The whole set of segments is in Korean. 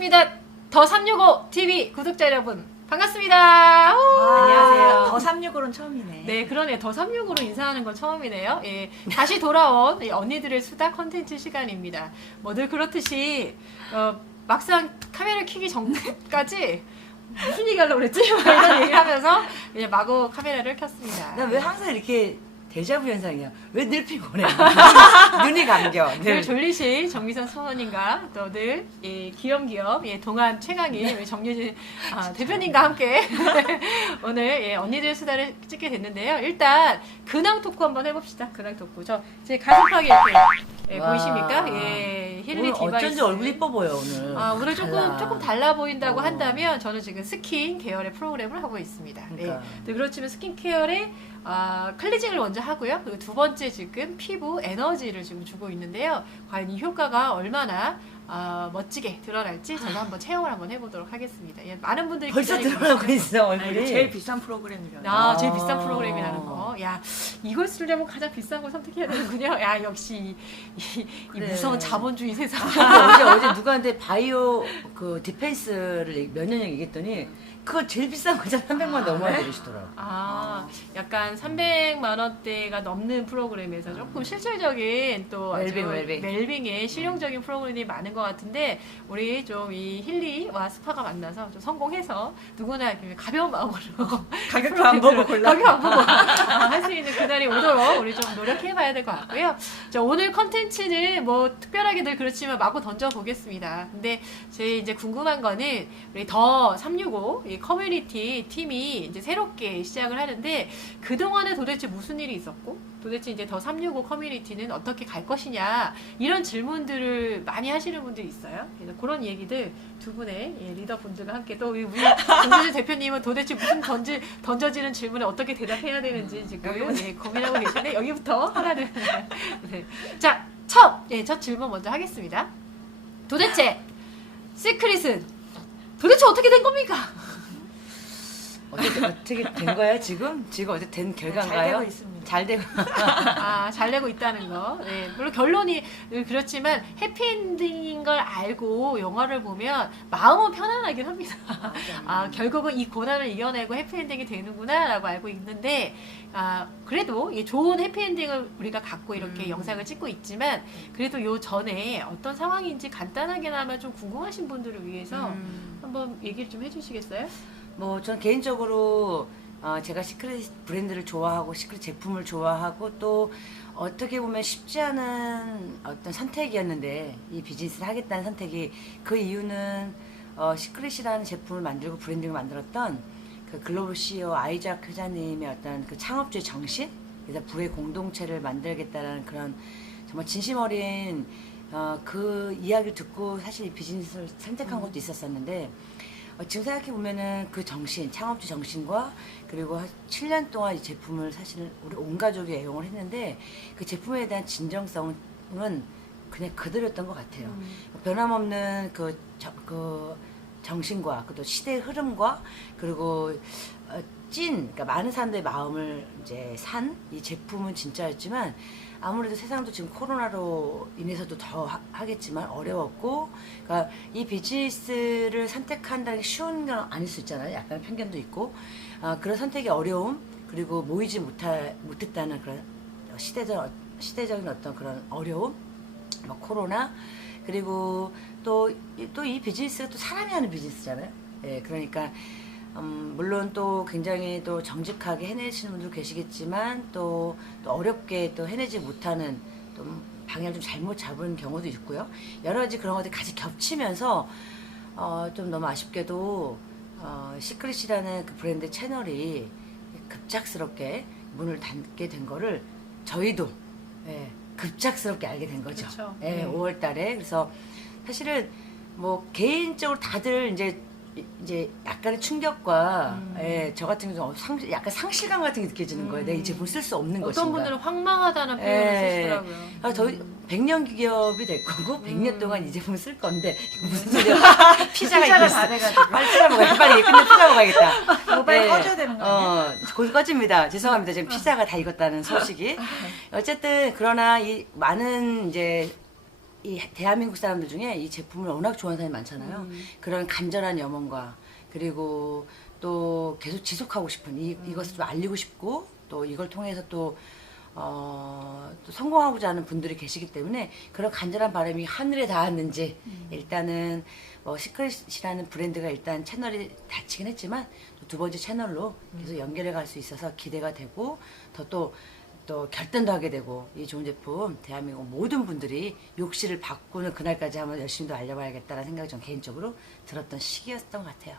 반갑습니다. 더 365TV 구독자 여러분 반갑습니다. 안녕하세요. 더 365는 처음이네. 네, 그러네요. 더 365로 인사하는 건 처음이네요. 예, 다시 돌아온 언니들의 수다 컨텐츠 시간입니다. 뭐 늘 그렇듯이 막상 카메라를 켜기 전까지 무슨 얘기 하려고 그랬지? 이런 얘기를 하면서 이제 마구 카메라를 켰습니다. 나 왜 항상 이렇게 데자부 현상이야? 왜 늘 피곤해? 눈이 감겨. 늘 졸리신 정미선 수호님과 또 늘 귀염귀염 동안 최강의 정유진 대표님과 함께 오늘 언니들 수다를 찍게 됐는데요. 일단 근황 토크 한번 해봅시다. 근황 토크. 제 가슴팍에 이렇게 보이십니까? 힐리 오늘 디바이스. 어쩐지 얼굴 이뻐 보여 오늘. 오늘 조금 달라 보인다고 어. 한다면 저는 지금 스킨 계열의 프로그램을 하고 있습니다. 그러니까. 네, 그렇지만 스킨 계열의 클리징을 먼저 하고요. 그리고 두 번째 지금 피부 에너지를 지금 주고 있는데요. 과연 이 효과가 얼마나 멋지게 드러날지 제가 한번 체험을 한번 해보도록 하겠습니다. 예, 많은 분들이 벌써 기다리고 드러나고 계시죠. 있어 얼굴이. 제일 비싼 프로그램이라고. 제일 비싼 프로그램이라는 거. 야, 이걸 쓰려면 가장 비싼 걸 선택해야 되는군요. 야, 역시 이 그래. 무서운 자본주의 세상. 어제 누구한테 바이오 그 디펜스를 몇 년 얘기했더니 그거 제일 비싼 거잖아. 300만 넘어야 되시더라고. 약간 300만 원대가 넘는 프로그램에서 조금 실질적인 또 아주 웰빙의 실용적인 프로그램이 많은 것 같은데 우리 좀 이 힐리와 스파가 만나서 좀 성공해서 누구나 가벼운 마음으로 가격도 안 보고 골라. 가격 안 보고 할 수 있는 그날이 오도록 우리 좀 노력해봐야 될 것 같고요. 자, 오늘 컨텐츠는 뭐 특별하게 늘 그렇지만 마구 던져보겠습니다. 근데 제 이제 궁금한 거는 우리 더 365 이 커뮤니티 팀이 이제 새롭게 시작을 하는데 그동안에 도대체 무슨 일이 있었고 도대체 이제 더 365 커뮤니티는 어떻게 갈 것이냐 이런 질문들을 많이 하시는 분들이 있어요. 그래서 그런 얘기들 두 분의 리더분들과 함께 또 우리 정주진 대표님은 도대체 무슨 던져지는 질문에 어떻게 대답해야 되는지 지금 고민하고 계신데 여기부터 하나는 네. 자, 첫 질문 먼저 하겠습니다. 도대체 시크릿은 도대체 어떻게 된 겁니까? 어떻게 된 거야 지금? 지금 어떻게 된 결과인가요? 잘 되고 있습니다. 잘 되고. 잘 되고 있다는 거. 네, 물론 결론이 그렇지만 해피엔딩인 걸 알고 영화를 보면 마음은 편안하긴 합니다. 결국은 이 고난을 이겨내고 해피엔딩이 되는구나라고 알고 있는데 그래도 이 좋은 해피엔딩을 우리가 갖고 이렇게 영상을 찍고 있지만 그래도 요 전에 어떤 상황인지 간단하게나마 좀 궁금하신 분들을 위해서 한번 얘기를 좀 해주시겠어요? 뭐 전 개인적으로 제가 시크릿 브랜드를 좋아하고 시크릿 제품을 좋아하고 또 어떻게 보면 쉽지 않은 어떤 선택이었는데 이 비즈니스를 하겠다는 선택이 그 이유는 시크릿이라는 제품을 만들고 브랜딩을 만들었던 그 글로벌 CEO 아이작 회장님의 어떤 그 창업주의 정신, 그래서 불의 공동체를 만들겠다는 그런 정말 진심 어린 그 이야기를 듣고 사실 이 비즈니스를 선택한 것도 있었었는데 지금 생각해보면은 그 정신, 창업주 정신과 그리고 한 7년 동안 이 제품을 사실 우리 온 가족이 애용을 했는데 그 제품에 대한 진정성은 그냥 그대로였던 것 같아요. 변함없는 그 정신과 또 시대의 흐름과 그리고 그러니까 많은 사람들의 마음을 이제 산 이 제품은 진짜였지만 아무래도 세상도 지금 코로나로 인해서도 더 하겠지만 어려웠고, 그러니까 이 비즈니스를 선택한다는 게 쉬운 건 아닐 수 있잖아요. 약간 편견도 있고, 그런 선택의 어려움, 그리고 모이지 못했다는 그런 시대적인 어떤 그런 어려움, 뭐 코로나, 그리고 또 이 비즈니스가 또 사람이 하는 비즈니스잖아요. 예, 그러니까 물론 또 굉장히 또 정직하게 해내시는 분도 계시겠지만 또 어렵게 또 해내지 못하는 또 방향을 좀 잘못 잡은 경우도 있고요. 여러 가지 그런 것들이 같이 겹치면서 좀 너무 아쉽게도 시크릿이라는 그 브랜드 채널이 급작스럽게 문을 닫게 된 거를 저희도 급작스럽게 알게 된 거죠. 그렇죠. 5월 달에. 그래서 사실은 뭐 개인적으로 다들 이제 약간의 충격과 저 같은 경우는 약간 상실감 같은 게 느껴지는 거예요. 내가 이 제품 쓸 수 없는 것인가. 어떤 분들은 황망하다는 표현을 쓰시더라고요. 저희 100년 기업이 될 거고 100년 동안 이 제품을 쓸 건데 무슨 소리야. 피자가 있겠어. 빨리 피자 먹어야겠다. 빨리 끝내 피자 먹어야겠다. 이거 빨리 꺼줘야 되는 거 아니야? 곧 꺼집니다. 죄송합니다. 지금 피자가 다 익었다는 소식이. 어쨌든 그러나 이 많은 이제 이 대한민국 사람들 중에 이 제품을 워낙 좋아하는 사람이 많잖아요. 그런 간절한 염원과 그리고 또 계속 지속하고 싶은 이것을 좀 알리고 싶고 또 이걸 통해서 또 성공하고자 하는 분들이 계시기 때문에 그런 간절한 바람이 하늘에 닿았는지 일단은 시크릿이라는 브랜드가 일단 채널이 닫히긴 했지만 두 번째 채널로 계속 연결해 갈 수 있어서 기대가 되고 또 결단도 하게 되고 이 좋은 제품 대한민국 모든 분들이 욕실을 바꾸는 그날까지 한번 열심히 더 알려봐야겠다는 생각이 전 개인적으로 들었던 시기였던 것 같아요.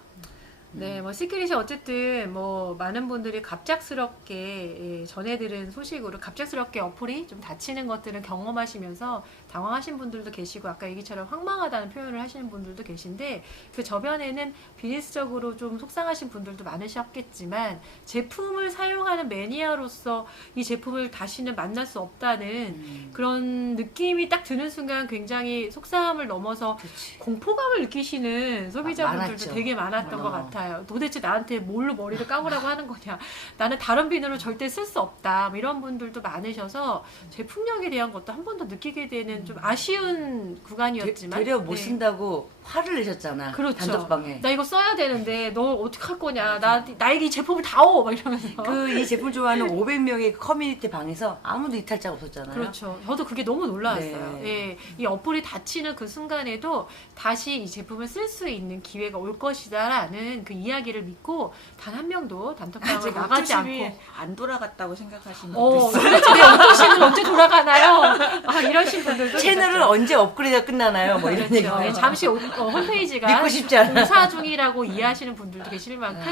네, 시크릿이 어쨌든 많은 분들이 갑작스럽게 전해들은 소식으로 갑작스럽게 어플이 좀 닫히는 것들은 경험하시면서 당황하신 분들도 계시고 아까 얘기처럼 황망하다는 표현을 하시는 분들도 계신데 그 저변에는 비즈니스적으로 좀 속상하신 분들도 많으셨겠지만 제품을 사용하는 매니아로서 이 제품을 다시는 만날 수 없다는 그런 느낌이 딱 드는 순간 굉장히 속상함을 넘어서 그치. 공포감을 느끼시는 소비자분들도 많았죠. 되게 많았던 것 같아요. 도대체 나한테 뭘로 머리를 감으라고 하는 거냐. 나는 다른 비누를 절대 쓸 수 없다. 이런 분들도 많으셔서 제품력에 대한 것도 한 번 더 느끼게 되는 좀 아쉬운 구간이었지만 되려 못 네. 쓴다고 화를 내셨잖아. 그렇죠. 단톡방에. 나 이거 써야 되는데 너 어떡할 거냐. 나에게 이 제품을 다오. 막 이러면서. 이 제품 좋아하는 500명의 커뮤니티 방에서 아무도 이탈자가 없었잖아요. 그렇죠. 저도 그게 너무 놀라웠어요. 네. 예, 이 어플이 닫히는 그 순간에도 다시 이 제품을 쓸 수 있는 기회가 올 것이다라는 그 이야기를 믿고 단 한 명도 단톡방을 아직 나가지 옥토십이 않고 안 돌아갔다고 생각하시는 분도 있어요. 도대체 내 옥토시는 언제 돌아가나요? 이러신 분들도 채널은 계셨죠. 언제 업그레이드가 끝나나요? 뭐 이런 얘기. 그렇죠. 예, 잠시 홈페이지가 믿고 싶지 않아. 공사 중이라고 이해하시는 분들도 계실 만큼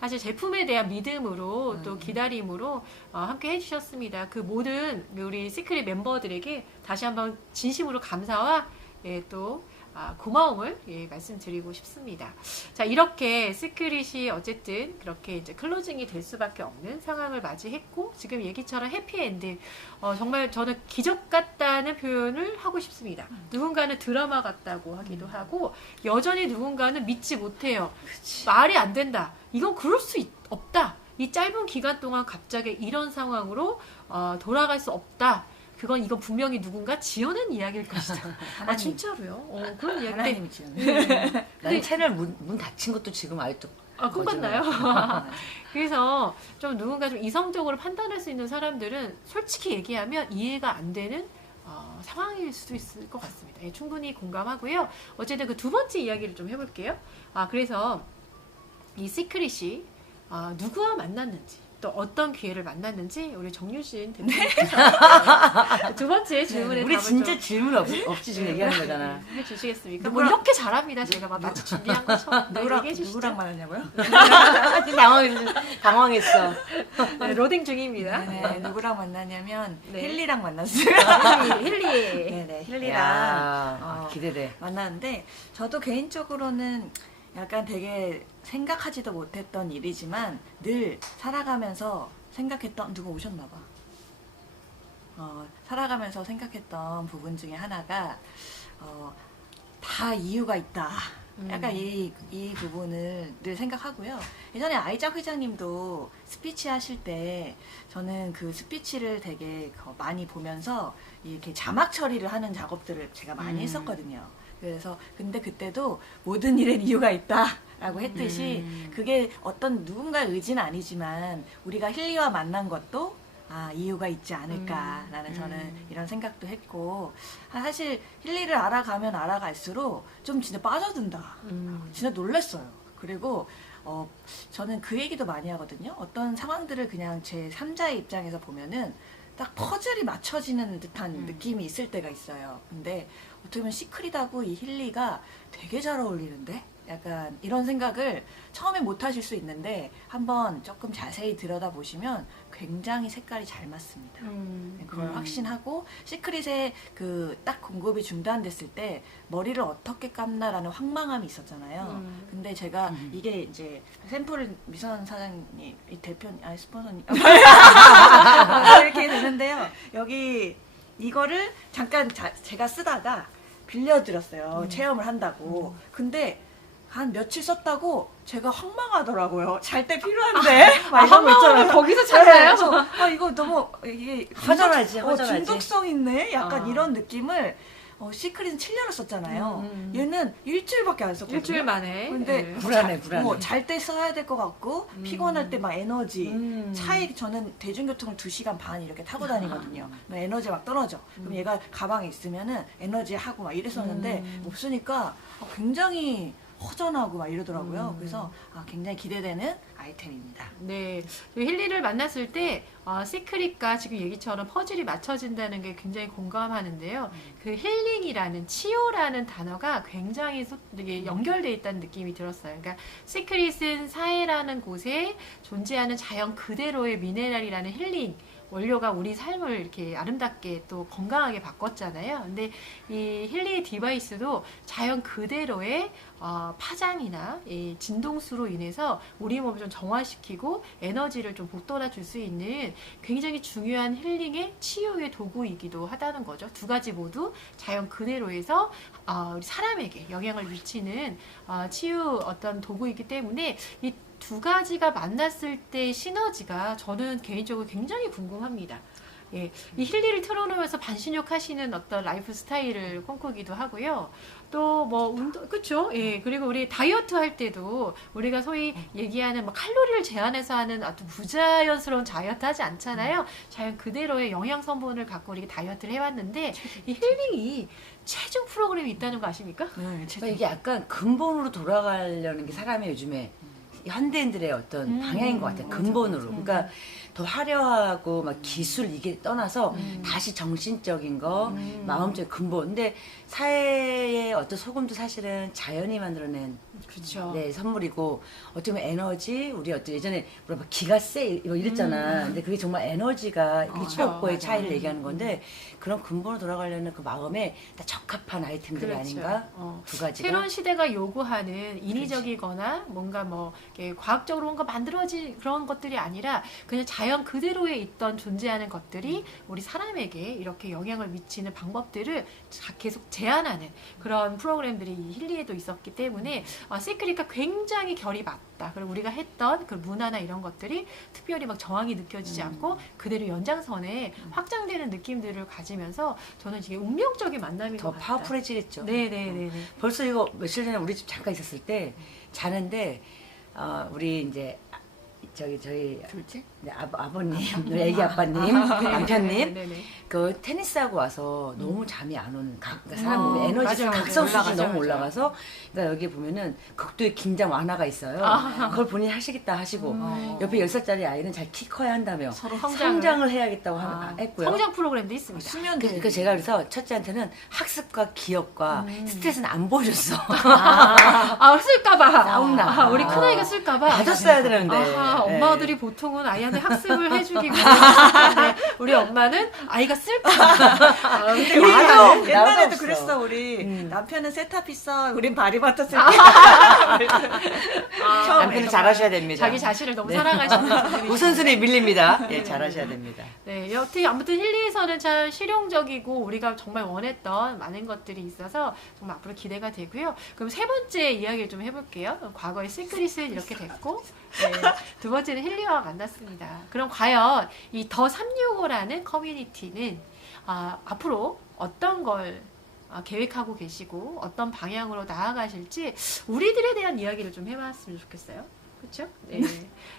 사실 제품에 대한 믿음으로 또 기다림으로 함께 해주셨습니다. 그 모든 우리 시크릿 멤버들에게 다시 한번 진심으로 감사와 또 고마움을 말씀드리고 싶습니다. 자, 이렇게 시크릿이 어쨌든 그렇게 이제 클로징이 될 수밖에 없는 상황을 맞이했고 지금 얘기처럼 해피엔드 정말 저는 기적 같다는 표현을 하고 싶습니다. 누군가는 드라마 같다고 하기도 하고 여전히 누군가는 믿지 못해요. 말이 안 된다. 이건 그럴 수 없다. 이 짧은 기간 동안 갑자기 이런 상황으로 돌아갈 수 없다. 이건 분명히 누군가 지어낸 이야기일 것이다. 하나님. 진짜로요? 그런 이야기. 하나님이 지은. 나는 채널 문 닫힌 것도 지금 아직도 꿈같나요? 그래서 좀 누군가 좀 이성적으로 판단할 수 있는 사람들은 솔직히 얘기하면 이해가 안 되는 상황일 수도 있을 것 같습니다. 충분히 공감하고요. 어쨌든 그 두 번째 이야기를 좀 해볼게요. 그래서 이 시크릿이 누구와 만났는지 또 어떤 기회를 만났는지 우리 정유진 대표님께서 두 번째 질문에 우리 답을 진짜 좀 질문 없이 지금 얘기하는 거잖아. 해주시겠습니까? 뭐 이렇게 잘합니다. 제가 막 마치 준비한 것처럼 얘기해 주시죠. 누구랑 만났냐고요? 당황했어. 네, 로딩 중입니다. 네, 누구랑 만났냐면 네. 힐리랑 만났어요. 힐리. 네네, 힐리랑 기대돼. 만났는데 저도 개인적으로는 약간 되게 생각하지도 못했던 일이지만 늘 살아가면서 생각했던 누가 오셨나 봐. 살아가면서 생각했던 부분 중에 하나가 다 이유가 있다. 약간 이 부분을 늘 생각하고요. 예전에 아이작 회장님도 스피치 하실 때 저는 그 스피치를 되게 많이 보면서 이렇게 자막 처리를 하는 작업들을 제가 많이 했었거든요. 그래서 근데 그때도 모든 일엔 이유가 있다라고 했듯이 그게 어떤 누군가의 의지는 아니지만 우리가 힐리와 만난 것도 이유가 있지 않을까라는 저는 이런 생각도 했고 사실 힐리를 알아가면 알아갈수록 좀 진짜 빠져든다. 진짜 놀랐어요. 그리고 저는 그 얘기도 많이 하거든요. 어떤 상황들을 그냥 제 3자의 입장에서 보면은 딱 퍼즐이 맞춰지는 듯한 느낌이 있을 때가 있어요. 근데 어떻게 보면 시크릿하고 이 힐리가 되게 잘 어울리는데? 약간 이런 생각을 처음에 못 하실 수 있는데 한번 조금 자세히 들여다보시면 굉장히 색깔이 잘 맞습니다. 그걸 확신하고 시크릿의 그 딱 공급이 중단됐을 때 머리를 어떻게 감나라는 황망함이 있었잖아요. 근데 제가 이게 이제 샘플을 미선 사장님, 이 대표님, 스폰서님 이렇게 되는데요. 여기 이거를 잠깐 제가 쓰다가 빌려드렸어요. 체험을 한다고. 근데 한 며칠 썼다고 제가 황망하더라고요. 잘 때 필요한데. 막 이런 거 있잖아요. 거기서 찾아요? 그래서 이거 너무 이게 허전하지, 허전하지. 중독성 있네. 약간 이런 느낌을 시크릿은 7년을 썼잖아요. 얘는 일주일밖에 안 썼거든요. 일주일 만에. 근데 네. 불안해. 잘 때 써야 될 것 같고 피곤할 때 막 에너지 차에 저는 대중교통을 2시간 반 이렇게 타고 다니거든요. 에너지 막 떨어져. 그럼 얘가 가방에 있으면은 에너지 하고 막 이랬었는데 없으니까 굉장히 허전하고 막 이러더라고요. 그래서 굉장히 기대되는 아이템입니다. 네, 힐리를 만났을 때 시크릿과 지금 얘기처럼 퍼즐이 맞춰진다는 게 굉장히 공감하는데요. 그 힐링이라는 치유라는 단어가 굉장히 되게 연결돼 있다는 느낌이 들었어요. 그러니까 시크릿은 사해라는 곳에 존재하는 자연 그대로의 미네랄이라는 힐링 원료가 우리 삶을 이렇게 아름답게 또 건강하게 바꿨잖아요. 근데 이 힐리 디바이스도 자연 그대로의 파장이나 이 진동수로 인해서 우리 몸을 좀 정화시키고 에너지를 좀 북돋아 줄 수 있는 굉장히 중요한 힐링의 치유의 도구이기도 하다는 거죠. 두 가지 모두 자연 그대로에서 우리 사람에게 영향을 미치는 치유 어떤 도구이기 때문에 이 두 가지가 만났을 때 시너지가 저는 개인적으로 굉장히 궁금합니다. 예, 이 힐리를 틀어놓으면서 반신욕 하시는 어떤 라이프 스타일을 꿈꾸기도 하고요. 또 뭐 운동, 그쵸? 예, 그리고 우리 다이어트 할 때도 우리가 소위 얘기하는 뭐 칼로리를 제한해서 하는 아주 부자연스러운 다이어트 하지 않잖아요. 자연 그대로의 영양 성분을 갖고 우리가 다이어트를 해왔는데 이 힐링이 체중 프로그램이 있다는 거 아십니까? 네, 그러니까 이게 약간 근본으로 돌아가려는 게 사람의 요즘에 현대인들의 어떤 방향인 것 같아요. 근본으로. 그러니까 더 화려하고 막 기술 이게 떠나서 다시 정신적인 거, 마음적인 근본. 근데 사회의 어떤 소금도 사실은 자연이 만들어낸 그렇죠. 네, 선물이고 어떻게 보면 에너지 우리 어떤 예전에 우리가 막 기가 세 이랬잖아. 근데 그게 정말 에너지가 있고 없고의 맞아. 차이를 얘기하는 건데 그런 근본으로 돌아가려는 그 마음에 다 적합한 아이템들이 그렇죠. 아닌가 두 가지가. 새로운 시대가 요구하는 인위적이거나 뭔가 뭐 이렇게 과학적으로 뭔가 만들어진 그런 것들이 아니라 그냥 자연 그대로에 있던 존재하는 것들이 우리 사람에게 이렇게 영향을 미치는 방법들을 계속 제안하는 그런 프로그램들이 이 힐리에도 있었기 때문에 시크릿과 굉장히 결이 맞다. 그리고 우리가 했던 그 문화나 이런 것들이 특별히 막 저항이 느껴지지 않고 그대로 연장선에 확장되는 느낌들을 가지면서 저는 이게 운명적인 만남인 더 것 같다. 파워풀해지겠죠. 네네네. 벌써 이거 며칠 전에 우리 집 잠깐 있었을 때 자는데 우리 이제 저희 둘째? 네, 아버님, 우리 애기 아빠님, 남편님 네네. 그 테니스하고 와서 너무 잠이 안 오는 그러니까 사람 몸의 에너지 맞아요, 각성 맞아요. 수준이 너무 올라가죠. 올라가서 그러니까 여기 보면은 극도의 긴장 완화가 있어요. 그걸 본인이 하시겠다 하시고 옆에 10살짜리 아이는 잘 키 커야 한다며 서로 성장을 해야겠다고 했고요. 성장 프로그램도 있습니다. 수면 그러니까 제가 그래서 첫째한테는 학습과 기억과 스트레스는 안 보여줬어. 쓸까봐. 싸움나. 우리 큰아이가 쓸까봐. 봐줬어야 되는데. 엄마들이 보통은 아이한테 학습을 해주기 위해서 우리 엄마는 아이가 쓸까봐. 근데 나도 옛날에도 없어. 그랬어 우리 남편은 세탁 있어 우린 바리바터 쓸게 남편은 잘하셔야 됩니다. 자기 자신을 너무 사랑하시는 분들이 우선순위 밀립니다. 예, 잘하셔야 됩니다. 네, 여튼 아무튼 힐리에서는 참 실용적이고 우리가 정말 원했던 많은 것들이 있어서 정말 앞으로 기대가 되고요. 그럼 세 번째 이야기를 좀 해볼게요. 과거의 시크릿은 이렇게 됐고 네, 두 번째는 힐리와 만났습니다. 그럼 과연 이 더 365라는 커뮤니티는 앞으로 어떤 걸 계획하고 계시고 어떤 방향으로 나아가실지 우리들에 대한 이야기를 좀 해봤으면 좋겠어요. 그렇죠? 네.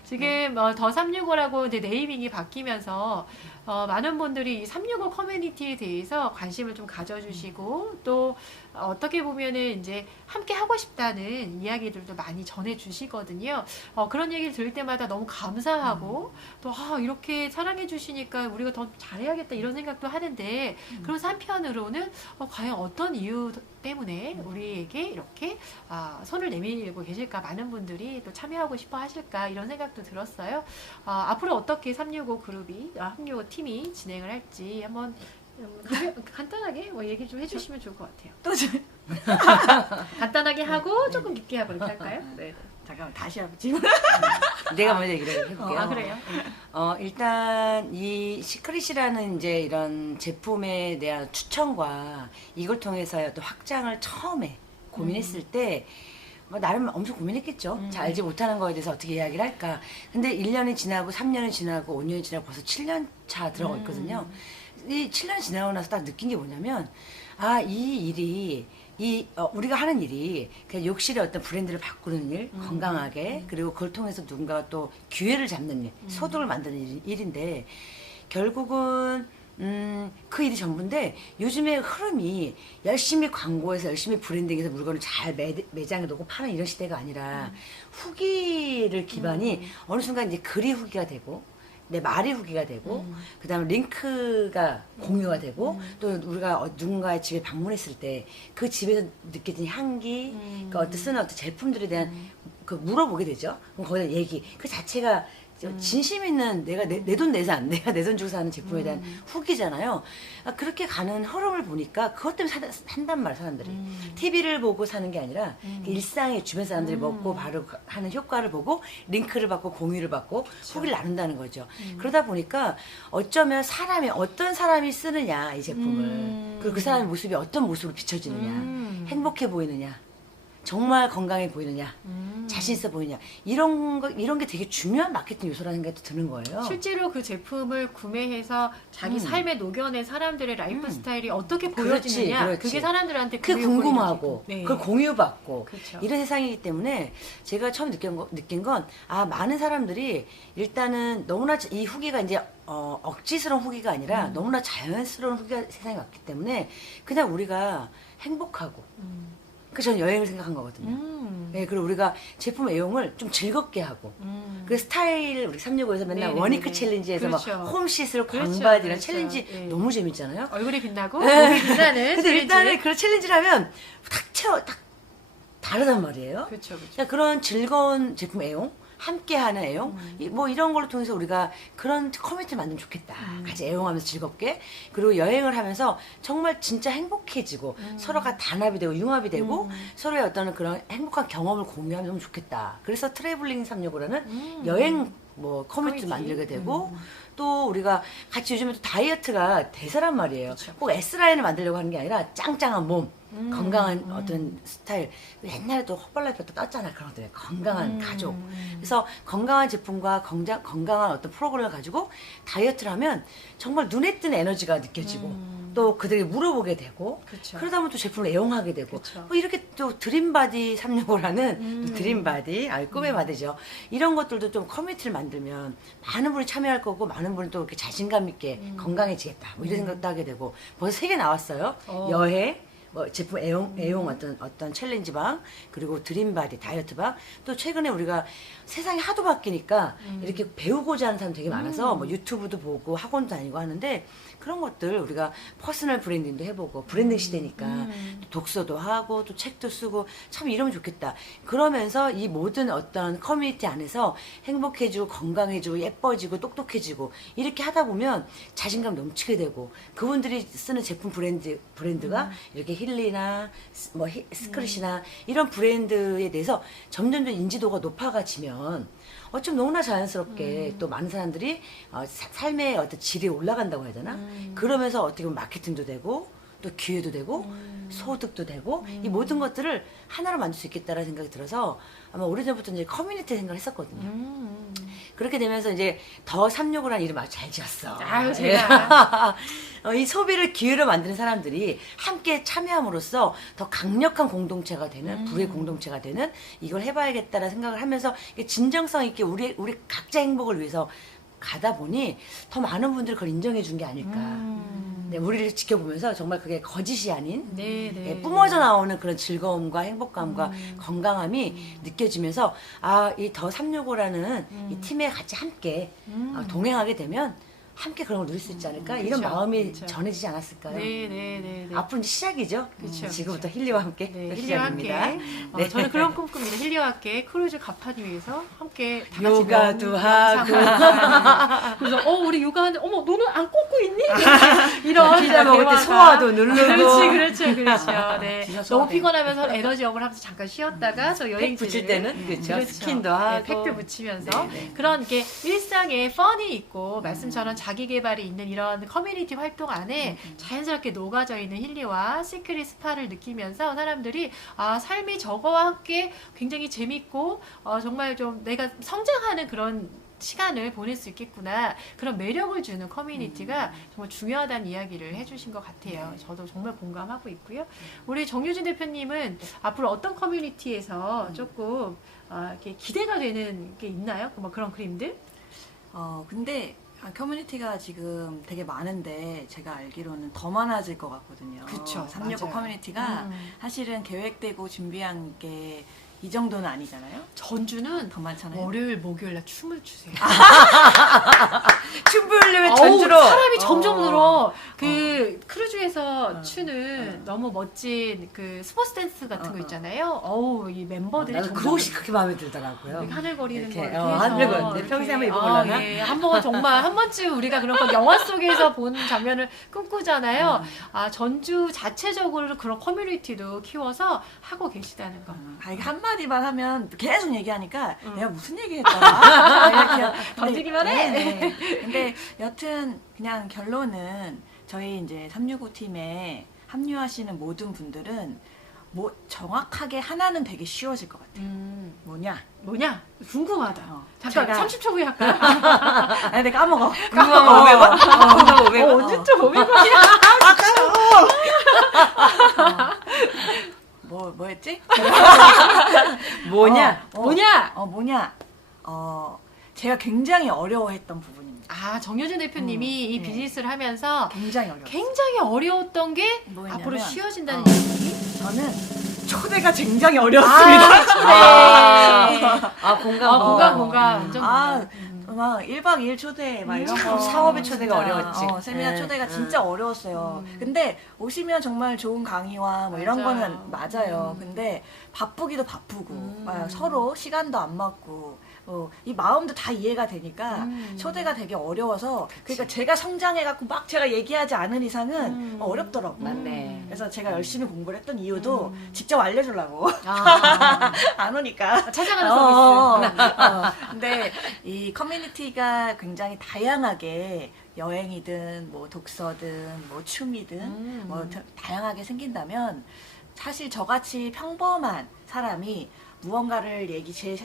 지금 더 365라고 이제 네이밍이 바뀌면서 많은 분들이 이 365 커뮤니티에 대해서 관심을 좀 가져주시고 또 어떻게 보면은 이제 함께 하고 싶다는 이야기들도 많이 전해주시거든요. 그런 얘기를 들을 때마다 너무 감사하고 또 이렇게 사랑해 주시니까 우리가 더 잘해야겠다 이런 생각도 하는데 그런 한편으로는 과연 어떤 이유 때문에 우리에게 이렇게 손을 내밀고 계실까 많은 분들이 또 참여하고 싶어 하실까 이런 생각도 들었어요. 앞으로 어떻게 365 그룹이 365 팀이 진행을 할지 한번 간단하게 얘기 좀 해주시면 좋을 것 같아요. 또 간단하게 하고 조금 깊게 하고 이렇게 할까요? 네. 잠깐만 다시 한번 지금 내가 먼저 얘기를 해볼게요. 그래요? 일단 이 시크릿이라는 이제 이런 제품에 대한 추천과 이걸 통해서 어떤 확장을 처음에 고민했을 때 나름 엄청 고민했겠죠. 잘 알지 못하는 거에 대해서 어떻게 이야기를 할까. 근데 1년이 지나고 3년이 지나고 5년이 지나고 벌써 7년 차 들어가 있거든요. 이 7년 지나고 나서 딱 느낀 게 뭐냐면 아, 이 일이 우리가 하는 일이 그냥 욕실의 어떤 브랜드를 바꾸는 일, 건강하게, 그리고 그걸 통해서 누군가가 또 기회를 잡는 일, 소득을 만드는 일인데, 결국은 그 일이 전부인데, 요즘의 흐름이 열심히 광고해서 열심히 브랜딩해서 물건을 잘 매장에 놓고 파는 이런 시대가 아니라, 후기를 기반이 어느 순간 이제 글이 후기가 되고, 내 말이 후기가 되고, 그 다음에 링크가 공유가 되고, 또 우리가 누군가의 집에 방문했을 때 그 집에서 느껴진 향기, 그 어떤 쓰는 어떤 제품들에 대한 그 물어보게 되죠. 그럼 거기다 얘기, 그 자체가 진심 있는 내가 내 돈 내산, 내가 내 돈 주고 사는 제품에 대한 후기잖아요. 아, 그렇게 가는 흐름을 보니까 그것 때문에 산단 말이야, 사람들이. TV를 보고 사는 게 아니라 그 일상의 주변 사람들이 먹고 바로 하는 효과를 보고 링크를 받고 공유를 받고 후기를 나눈다는 거죠. 그러다 보니까 어쩌면 어떤 사람이 쓰느냐, 이 제품을. 그리고 그 사람의 모습이 어떤 모습으로 비춰지느냐, 행복해 보이느냐, 정말 건강해 보이느냐, 자신 있어 보이냐, 이런 게 되게 중요한 마케팅 요소라는 생각이 드는 거예요. 실제로 그 제품을 구매해서 자기 삶에 녹여낸 사람들의 라이프 스타일이 어떻게 그렇지, 보여지느냐, 그렇지. 그게 사람들한테 그게 구매 궁금하고 욕구를 일으키고. 네. 그걸 공유받고 그렇죠. 이런 세상이기 때문에 제가 처음 느낀 건 많은 사람들이 일단은 너무나 이 후기가 이제 억지스러운 후기가 아니라 너무나 자연스러운 후기가 세상에 왔기 때문에 그냥 우리가 행복하고 그 저는 여행을 생각한 거거든요. 네, 그리고 우리가 제품 애용을 좀 즐겁게 하고 그 스타일 우리 365에서 맨날 네네네네. 워니크 챌린지에서 그렇죠. 막 홈시스로 그렇죠, 광받 이런 그렇죠. 챌린지 네. 너무 재밌잖아요. 얼굴이 빛나고 몸이 빛나는 근데 일단은 그런 챌린지를 하면 딱 다르단 말이에요. 그렇죠, 그렇죠. 그러니까 그런 즐거운 제품 애용, 함께하는 애용, 뭐 이런 걸로 통해서 우리가 그런 커뮤니티를 만들면 좋겠다. 같이 애용하면서 즐겁게, 그리고 여행을 하면서 정말 진짜 행복해지고 서로가 단합이 되고 융합이 되고 서로의 어떤 그런 행복한 경험을 공유하면 너무 좋겠다. 그래서 트래블링 365라는 여행 뭐 커뮤니티를 만들게 되고 또 우리가 같이 요즘에 또 다이어트가 대세란 말이에요. 그쵸. 꼭 S라인을 만들려고 하는 게 아니라 짱짱한 몸, 건강한 어떤 스타일. 옛날에 또 허벌라이프도 떴잖아, 그런 것들. 건강한 가족. 그래서 건강한 제품과 건강한 어떤 프로그램을 가지고 다이어트를 하면 정말 눈에 띄는 에너지가 느껴지고 또 그들이 물어보게 되고 그쵸. 그러다 보면 또 제품을 애용하게 되고 그쵸. 뭐 이렇게 또 드림바디 365라는 또 드림바디, 꿈의 바디죠. 이런 것들도 좀 커뮤니티를 만들면 많은 분이 참여할 거고 많은 분이 또 이렇게 자신감 있게 건강해지겠다. 뭐 이런 생각도 하게 되고 벌써 3개 나왔어요. 여행, 뭐 제품 애용 어떤 챌린지방, 그리고 드림바디 다이어트방. 또 최근에 우리가 세상이 하도 바뀌니까 이렇게 배우고자 하는 사람 되게 많아서 뭐 유튜브도 보고 학원도 다니고 하는데 그런 것들 우리가 퍼스널 브랜딩도 해보고 브랜딩 시대니까 또 독서도 하고 또 책도 쓰고 참 이러면 좋겠다. 그러면서 이 모든 어떤 커뮤니티 안에서 행복해지고 건강해지고 예뻐지고 똑똑해지고 이렇게 하다 보면 자신감 넘치게 되고 그분들이 쓰는 제품 브랜드가 이렇게 힐리나 뭐 스크릿이나 이런 브랜드에 대해서 점점 인지도가 높아가지면 어쩜 너무나 자연스럽게 또 많은 사람들이 삶의 어떤 질이 올라간다고 해야 되나? 그러면서 어떻게 보면 마케팅도 되고 또 기회도 되고 소득도 되고 이 모든 것들을 하나로 만들 수 있겠다라는 생각이 들어서 아마 오래전부터 이제 커뮤니티 생각을 했었거든요. 그렇게 되면서 이제 더 365라는 이름 아주 잘 지었어. 아유, 제가. 이 소비를 기회로 만드는 사람들이 함께 참여함으로써 더 강력한 공동체가 되는, 부의 공동체가 되는 이걸 해봐야겠다라는 생각을 하면서 이게 진정성 있게 우리 각자 행복을 위해서 가다 보니 더 많은 분들이 그걸 인정해 준 게 아닐까. 네, 우리를 지켜보면서 정말 그게 거짓이 아닌 네, 네. 예, 뿜어져 나오는 그런 즐거움과 행복감과 건강함이 느껴지면서 이 더 365라는 이 팀에 같이 함께 동행하게 되면 함께 그런 걸 누릴 수 있지 않을까 이런 그쵸, 마음이 그쵸. 전해지지 않았을까요? 네, 네, 네, 네. 앞으로 이제 시작이죠. 그쵸, 지금부터 그쵸. 힐리와 함께 네, 힐리와 시작입니다. 함께. 네. 저는 그런 꿈꿉니다. 힐리와 함께 크루즈 가판 위에서 함께 다 같이 요가도 하고. 그래서 우리 요가하는데 어머 너는 안 꽂고 있니? 이런 피자 먹을 때 대화가. 소화도 누르고. 그렇죠. 네. 피자 너무 소화돼. 피곤하면서 에너지업을 하면서 잠깐 쉬었다가 저 팩 여행지를 붙일 때는 그렇죠. 스킨도 하고. 팩도 붙이면서 네, 네. 그런 게 일상에 펀이 있고 말씀처럼 자기 개발이 있는 이런 커뮤니티 활동 안에 자연스럽게 녹아져 있는 힐리와 시크릿 스파를 느끼면서 사람들이 삶이 저거와 함께 굉장히 재밌고 정말 좀 내가 성장하는 그런 시간을 보낼 수 있겠구나. 그런 매력을 주는 커뮤니티가 정말 중요하다는 이야기를 해주신 것 같아요. 저도 정말 공감하고 있고요. 우리 정유진 대표님은 앞으로 어떤 커뮤니티에서 조금 이렇게 기대가 되는 게 있나요? 뭐 그런 그림들? 근데 커뮤니티가 지금 되게 많은데 제가 알기로는 더 많아질 것 같거든요. 그쵸, 365 맞아요. 커뮤니티가 사실은 계획되고 준비한 게 이 정도는 아니잖아요. 전주는 더 많잖아요. 월요일, 목요일 날 춤을 추세요. 춤 부르려면 어우, 전주로. 사람이 점점 늘어. 그 크루즈에서 추는 너무 멋진 그 스포츠 댄스 같은 거 있잖아요. 어우, 이 멤버들이 나도 점점 그 옷이 그렇게 마음에 들더라고요. 하늘거리는 이렇게, 거 이렇게 하늘거리는 해서 내 이렇게. 평소에 한번 입어보려나? 예. 한번 정말 한 번쯤 우리가 그런 거 영화 속에서 본 장면을 꿈꾸잖아요. 전주 자체적으로 그런 커뮤니티도 키워서 하고 계시다는 거. 이게 한마디만 하면 계속 얘기하니까 내가 무슨 얘기했더라 이렇게 던지기만 해. 네. 근데 여튼 그냥 결론은 저희 이제 365 팀에 합류하시는 모든 분들은 뭐 정확하게 하나는 되게 쉬워질 것 같아요. 뭐냐? 궁금하다. 잠깐 제가- 30초 후에 할까요? 아니, 내가 까먹어. 궁금한 거 500원? 궁금한 거 500원? 언제쯤 500원이야? 뭐였지? 뭐냐? 뭐냐? 제가 굉장히 어려워했던 부분입니다. 정효진 대표님이 이 네. 비즈니스를 하면서 굉장히 어려워. 굉장히 어려웠던 게 뭐였냐면, 앞으로 쉬워진다는 어. 얘기. 저는 초대가 굉장히 어려웠습니다. 공감. 완전 공감. 막 1박 2일 초대 막 이런 거 사업의 초대가 진짜, 어려웠지. 세미나 네. 초대가 진짜 어려웠어요. 근데 오시면 정말 좋은 강의와 뭐 이런 맞아요. 거는 맞아요. 근데 바쁘기도 바쁘고 막 서로 시간도 안 맞고 이 마음도 다 이해가 되니까 초대가 되게 어려워서 그러니까 제가 성장해갖고 막 제가 얘기하지 않은 이상은 어렵더라고요. 맞네. 그래서 제가 열심히 공부를 했던 이유도 직접 알려주려고 안 오니까 찾아가는 서비스. 근데 이 커뮤니티가 굉장히 다양하게 여행이든 뭐 독서든 뭐 춤이든 뭐 다양하게 생긴다면 사실 저같이 평범한 사람이 무언가를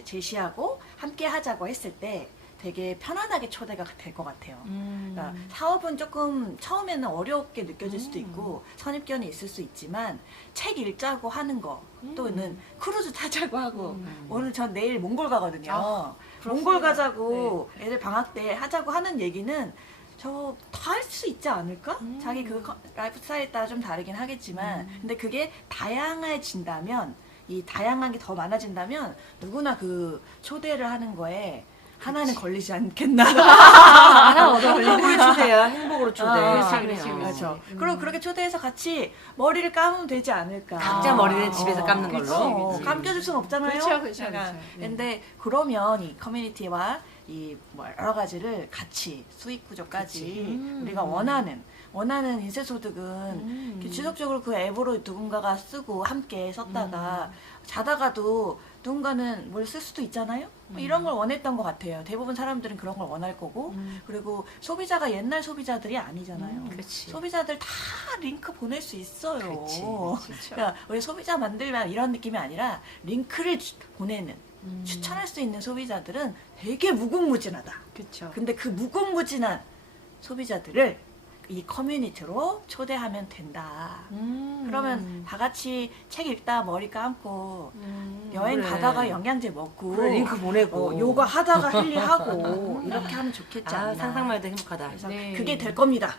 제시하고 함께 하자고 했을 때 되게 편안하게 초대가 될 것 같아요. 그러니까 사업은 조금 처음에는 어렵게 느껴질 수도 있고 선입견이 있을 수 있지만 책 읽자고 하는 거 또는 크루즈 타자고 하고 오늘 전 내일 몽골 가거든요. 몽골 가자고 애들 방학 때 하자고 하는 얘기는 저 다 할 수 있지 않을까? 자기 그 라이프 스타일에 따라 좀 다르긴 하겠지만 근데 그게 다양해진다면 이 다양한 게 더 많아진다면 누구나 그 초대를 하는 거에 하나는 걸리지 않겠나. 하나 얻어 행복으로 초대야. 행복으로 초대. 그렇지. 그렇죠. 그리고 그렇게 초대해서 같이 머리를 감으면 되지 않을까. 각자 머리는 집에서 감는 그치, 걸로. 그치. 감겨줄 순 없잖아요. 그렇죠. 네. 근데 그러면 이 커뮤니티와 이 뭐 여러 가지를 같이 수익 구조까지 우리가 원하는 인쇄소득은 이렇게 지속적으로 그 앱으로 누군가가 쓰고 함께 썼다가 자다가도 누군가는 뭘 쓸 수도 있잖아요. 뭐 이런 걸 원했던 것 같아요. 대부분 사람들은 그런 걸 원할 거고 그리고 소비자가 옛날 소비자들이 아니잖아요. 그치. 소비자들 다 링크 보낼 수 있어요. 그치. 그러니까 우리 소비자 만들면 이런 느낌이 아니라 링크를 보내는 추천할 수 있는 소비자들은 되게 무궁무진하다. 그렇죠. 근데 그 무궁무진한 소비자들을 이 커뮤니티로 초대하면 된다. 그러면 다 같이 책 읽다 머리 감고 여행 그래. 가다가 영양제 먹고 그래, 링크 보내고. 요가 하다가 힐리하고 이렇게 하면 좋겠지 않나. 상상만 해도 행복하다. 그래서 네. 그게 될 겁니다.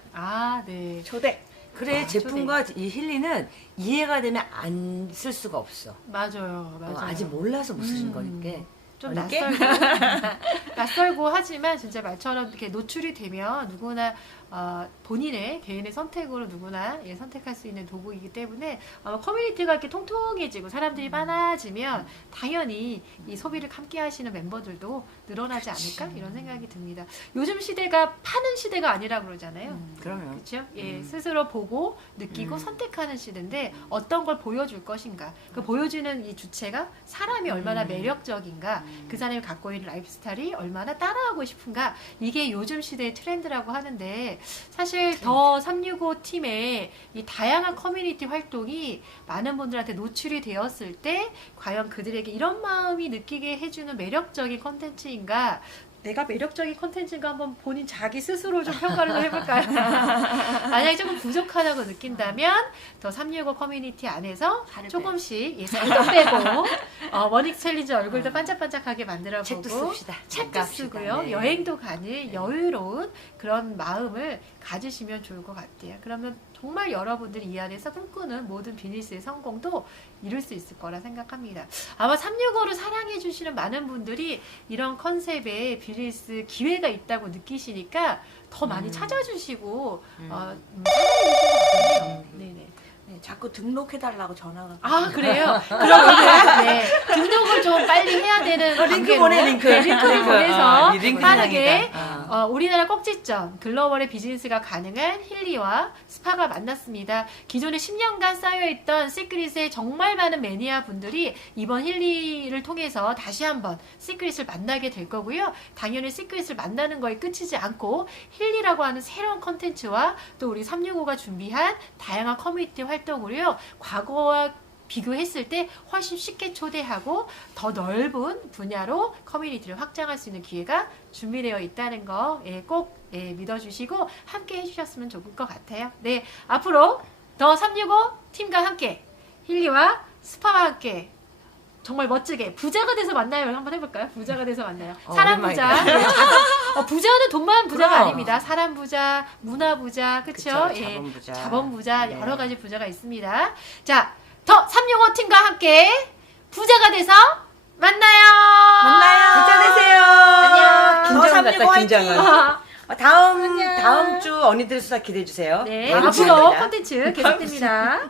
네. 초대. 그래, 제품과 이 힐리는 이해가 되면 안 쓸 수가 없어. 맞아요. 아직 몰라서 못 쓰신 거니까. 좀 어렵게? 낯설고 하지만 진짜 말처럼 이렇게 노출이 되면 누구나 본인의 개인의 선택으로 누구나 선택할 수 있는 도구이기 때문에 커뮤니티가 이렇게 통통해지고 사람들이 많아지면 당연히 이 소비를 함께 하시는 멤버들도 늘어나지 않을까 이런 생각이 듭니다. 요즘 시대가 파는 시대가 아니라 그러잖아요. 그러면. 그렇죠? 스스로 보고 느끼고 선택하는 시대인데 어떤 걸 보여줄 것인가. 그 보여주는 이 주체가 사람이 얼마나 매력적인가, 그 사람이 갖고 있는 라이프 스타일이 얼마나 따라하고 싶은가. 이게 요즘 시대의 트렌드라고 하는데 사실 더 365 팀의 이 다양한 커뮤니티 활동이 많은 분들한테 노출이 되었을 때 과연 그들에게 이런 마음이 느끼게 해주는 매력적인 컨텐츠인가 내가 매력적인 컨텐츠인가 한번 본인 자기 스스로 좀 평가를 좀 해볼까요? 만약에 조금 부족하다고 느낀다면 더 365 커뮤니티 안에서 살을 조금씩 살도 빼고 원익 챌린지 얼굴도 반짝반짝하게 만들어보고 책도 씁시다. 책도 갑시다. 쓰고요. 네. 여행도 가는 여유로운 그런 마음을 가지시면 좋을 것 같아요. 그러면 정말 여러분들이 이 안에서 꿈꾸는 모든 비즈니스의 성공도 이룰 수 있을 거라 생각합니다. 아마 365를 사랑해 주시는 많은 분들이 이런 컨셉의 비즈니스 기회가 있다고 느끼시니까 더 많이 찾아주시고 사랑해 주시는 것 같아요. 네네. 네, 자꾸 등록해달라고 전화가. 아 그래요? 그럼 오늘 네, 등록을 좀 빨리 해야 되는 링크 관계로 보내, 링크. 네, 링크를 링크. 보내서 링크 빠르게 상이다. 우리나라 꼭지점 글로벌의 비즈니스가 가능한 힐리와 스파가 만났습니다. 기존에 10년간 쌓여있던 시크릿의 정말 많은 매니아 분들이 이번 힐리를 통해서 다시 한번 시크릿을 만나게 될 거고요. 당연히 시크릿을 만나는 거에 끝이지 않고 힐리라고 하는 새로운 컨텐츠와 또 우리 365가 준비한 다양한 커뮤니티 활동으로요. 과거와 비교했을 때 훨씬 쉽게 초대하고 더 넓은 분야로 커뮤니티를 확장할 수 있는 기회가 준비되어 있다는 거 꼭 믿어주시고 함께 해주셨으면 좋을 것 같아요. 네, 앞으로 더 365 팀과 함께 힐리와 스파와 함께 정말 멋지게 부자가 돼서 만나요. 한번 해볼까요? 부자가 돼서 만나요. 사람 부자. 오랜만이다. 네, 부자는 돈만 부자가 그럼. 아닙니다. 사람 부자, 문화 부자, 그렇죠? 그쵸, 자본 부자. 자본 부자 네. 여러 가지 부자가 있습니다. 자, 더 365 팀과 함께 부자가 돼서 만나요. 부자 되세요. 안녕. 긴장 더 같다, 365 긴장은. 다음 주 언니들 수다 기대해 주세요. 네, 여러분 앞으로 감사합니다. 콘텐츠 계속됩니다.